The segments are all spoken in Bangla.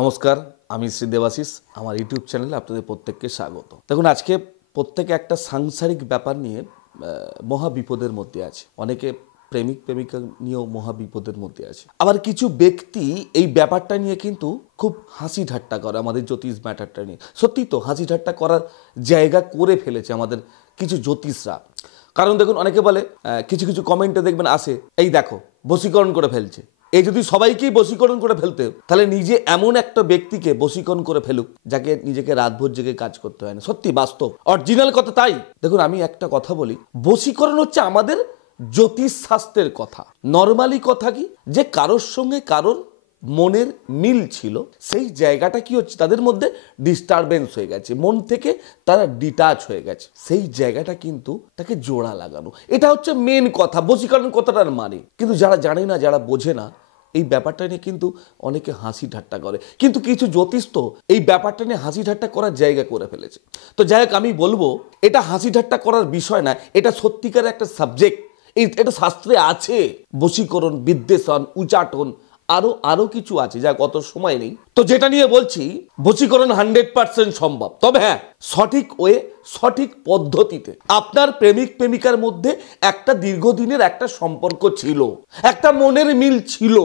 নমস্কার, আমি শ্রী দেবাশিস। আমার ইউটিউব চ্যানেলে আপনাদের প্রত্যেককে স্বাগত। দেখুন, আজকে প্রত্যেকে একটা সাংসারিক ব্যাপার নিয়ে মহা বিপদের মধ্যে আছে। অনেকে প্রেমিক প্রেমিকা নিয়েও মহা বিপদের মধ্যে আছে। আবার কিছু ব্যক্তি এই ব্যাপারটা নিয়ে কিন্তু খুব হাসি ঠাট্টা করে আমাদের জ্যোতিষ ম্যাটারটা নিয়ে। সত্যি তো হাসি ঠাট্টা করার জায়গা করে ফেলেছে আমাদের কিছু জ্যোতিষরা। কারণ দেখুন, অনেকে বলে, কিছু কিছু কমেন্টে দেখবেন আসে, এই দেখো বশীকরণ করে ফেলছে। এই যদি সবাইকেই বশীকরণ করে ফেলতে, তাহলে নিজে এমন একটা ব্যক্তিকে বশীকরণ করে ফেলুক যাকে নিজেকে রাতভর জেগে কাজ করতে হয় না। সত্যি বাস্তব, অরিজিনাল কথা তাই। দেখুন, আমি একটা কথা বলি, বশীকরণ হচ্ছে আমাদের জ্যোতিষ শাস্ত্রের কথা। নর্মালি কথা কি, যে কারোর সঙ্গে কারোর মনের মিল ছিল, সেই জায়গাটা কি হচ্ছে, তাদের মধ্যে ডিস্টারবেন্স হয়ে গেছে, মন থেকে তারা ডিটাচ হয়ে গেছে, সেই জায়গাটা কিন্তু তাকে জোড়া লাগানো। এটা হচ্ছে মেন কথা, বশীকরণ কথাটার মানে। কিন্তু যারা জানে না, যারা বোঝে না, এই ব্যাপারটা নিয়ে কিন্তু অনেকে হাসি ঠাট্টা করে। কিন্তু কিছু জ্যোতিষ তো এই ব্যাপারটা নিয়ে হাসি ঠাট্টা করার জায়গা করে ফেলেছে। তো যাই হোক, আমি বলবো এটা হাসি ঠাট্টা করার বিষয় না, এটা সত্যিকার একটা সাবজেক্ট। এটা শাস্ত্রে আছে, বশীকরণ, বিদ্বেষণ, উচাটন, আরো কিছু আছে, যা কত সময় নেই। তো যেটা নিয়ে বলছি, বশীকরণ 100% সম্ভব। তবে হ্যাঁ, সঠিক ওয়ে, সঠিক পদ্ধতিতে। আপনার প্রেমিক প্রেমিকার মধ্যে একটা দীর্ঘদিনের একটা সম্পর্ক ছিল, একটা মনের মিল ছিল,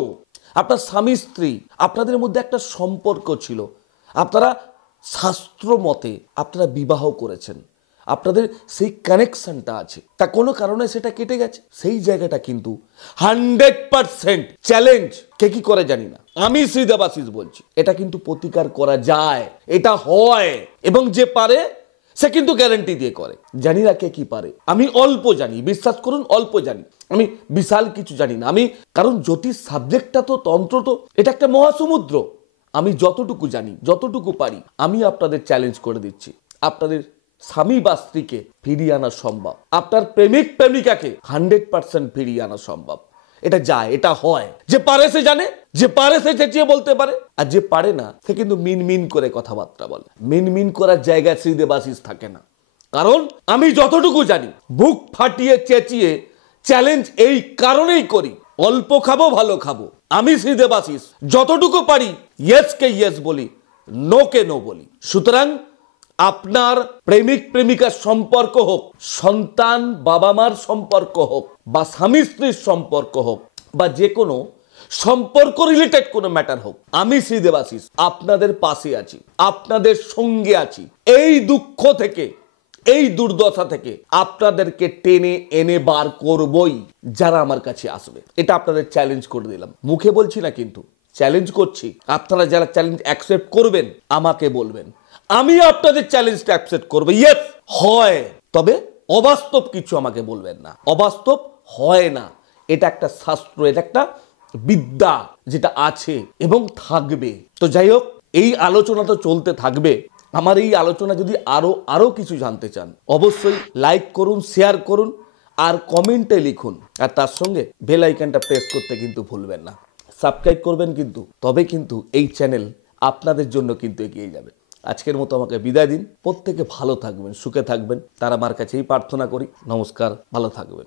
আপনার স্বামী স্ত্রী, আপনাদের মধ্যে একটা সম্পর্ক ছিল, আপনারা শাস্ত্র মতে আপনারা বিবাহ করেছেন, আপনাদের সেই কানেকশনটা আছে, তা কোনো কারণে সেটা কেটে গেছে, সেই জায়গাটা কিন্তু 100% চ্যালেঞ্জ। কে কি করে জানি না, আমি শ্রী দেবাশিস বলছি, এটা কিন্তু প্রতিকার করা যায়, এটা হয়, এবং যে পারে সে কিন্তু গ্যারান্টি দিয়ে করে। জানি না কে কি পারে, আমি অল্প জানি, বিশ্বাস করুন অল্প জানি, আমি বিশাল কিছু জানি না। আমি, কারণ জ্যোতিষ সাবজেক্টটা তো, তন্ত্র তো, এটা একটা মহাসমুদ্র। আমি যতটুকু জানি, যতটুকু পারি, আমি আপনাদের চ্যালেঞ্জ করে দিচ্ছি। আপনাদের স্বামী বা স্ত্রীকে ফিরিয়ে আনা সম্ভব, আপনার প্রেমিক প্রেমিকাকে 100% ফিরিয়ে আনা সম্ভব। এটা যায়, এটা হয়। যে পারে সে জানে, যে পারে সে চেঁচিয়ে বলতে পারে, আর যে পারে না সে কিন্তু মিন করে কথাবার্তা বলে। মিন করার জায়গায় শ্রী দেবাশিস থাকে না। কারণ আমি যতটুকু জানি, বুক ফাটিয়ে চেঁচিয়ে চ্যালেঞ্জ এই কারণেই করি, অল্প খাবো, ভালো খাবো। আমি শ্রী দেবাশিস যতটুকু পারি ইয়েস কে ইয়েস বলি, নো কে নো বলি। সুতরাং আপনার প্রেমিক প্রেমিকার সম্পর্ক হোক, সন্তান বাবা মার সম্পর্ক হোক, বা স্বামী স্ত্রীর সম্পর্ক হোক, বা যে কোনো সম্পর্ক রিলেটেড কোনো ম্যাটার হোক, আমি শ্রী দেবাশিস আপনাদের পাশে আছি, আপনাদের সঙ্গে আছি। এই দুঃখ থেকে, এই দুর্দশা থেকে আপনাদেরকে টেনে এনে বার করবই, যারা আমার কাছে আসবে। এটা আপনাদের চ্যালেঞ্জ করে দিলাম, মুখে বলছি না, কিন্তু চ্যালেঞ্জ করছি। আপনারা যারা চ্যালেঞ্জ অ্যাকসেপ্ট করবেন, আমাকে বলবেন, আমি আপনাদের চ্যালেঞ্জটা অ্যাকসেপ্ট করবো। ইয়েস হয়, তবে অবাস্তব কিছু আমাকে বলবেন না, অবাস্তব হয় না। এটা একটা শাস্ত্র, এটা একটা বিদ্যা, যেটা আছে এবং থাকবে। তো যাই হোক, এই আলোচনা তো চলতে থাকবে। আমার এই আলোচনা যদি আরো কিছু জানতে চান, অবশ্যই লাইক করুন, শেয়ার করুন, আর কমেন্টে লিখুন, আর তার সঙ্গে বেল আইকনটা প্রেস করতে কিন্তু ভুলবেন না। সাবস্ক্রাইব করবেন কিন্তু, তবে কিন্তু এই চ্যানেল আপনাদের জন্য কিন্তু এগিয়ে যাবে। আজকের মতো আমাকে বিদায় দিন। প্রত্যেকে ভালো থাকবেন, সুখে থাকবেন, তার আমার কাছেই প্রার্থনা করি। নমস্কার, ভালো থাকবেন।